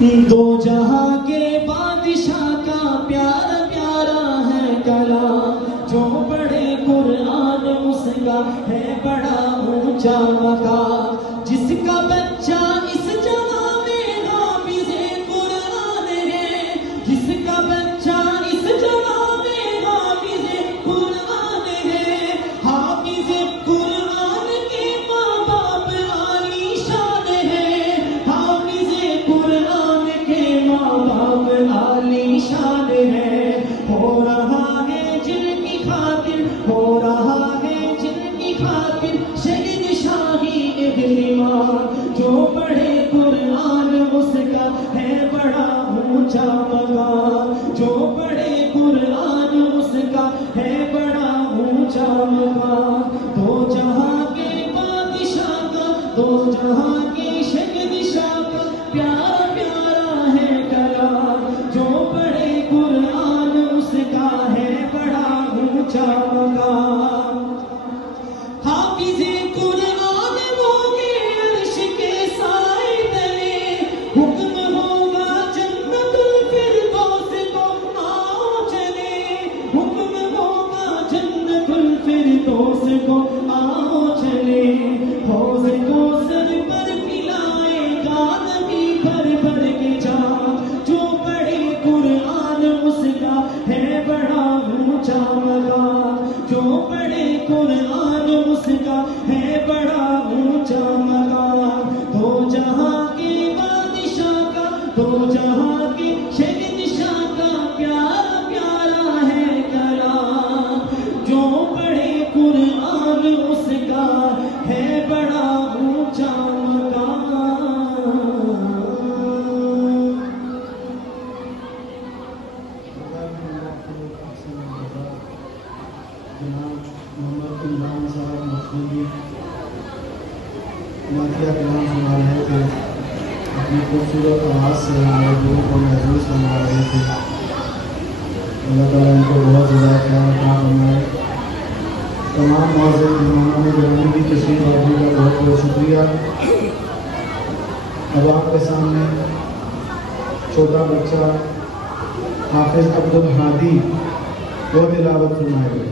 دو جہاں کے بادشاہ کا پیارا پیارا ہے کلام، جو پڑھے قرآن اس کا ہے بڑا اونچا مقام، جس کا بچہ اس جہاں میں حافظ قرآن ہے، جس کا بچہ اس جہاں میں حافظ قرآن ہے، حافظ قرآن کے ماں باپ عالی شان ہے، حافظ قرآن کے ماں باپ عالی شان ہے، ہو رہا ہے جن کی خاطر، ہو رہا ہے جن کی خاطر شہید شاہی اہتمام، جو پڑھے قرآن اس کا ہے بڑا اونچا مقام، جو پڑھے قرآن اس کا ہے بڑا اونچا مقام، دو جہاں کے بادشاہ کا، دو جہاں کے شہید شاہ کا پیارا پیارا ہے کلام، جو پڑھے قرآن اس کا ہے بڑا اونچا مقام، حافظ قرآن ہوگے عرش کے سائے تلے، حکم ہوگا جنت الفردوس کو آؤ چلے، حکم ہوگا جنت الفردوس کو آؤ چلے، حوض کوثر پر پلائے گا نبی بھر بھر کے جام، جو پڑھے قرآن اس کا ہے بڑا اونچا مقام، جو پڑھے قرآن اس کا ہے بڑا اونچا مقام، دو جہاں کے بادشاہ کا، دو جہاں کے شہید شاہ کا پیارا پیارا ہے کلام، جو پڑھے قرآن اس کا ہے بڑا اونچا مقام۔ جناب محمد عمران صاحب مخدومی نعتیہ کلام سنا رہے تھے، اپنی خوبصورت آواز سے ہمارے دلوں کو محظوظ بنا رہے تھے، اللہ تعالیٰ ان کو بہت زیادہ خیال عطا فرمائے۔ تمام معزز مہمانوں نے گرامی کی تشریف آوری کا بہت بہت شکریہ۔ اب آپ کے سامنے چھوٹا بچہ حافظ عبدالہادی وہ تلاوت فرمائے گے۔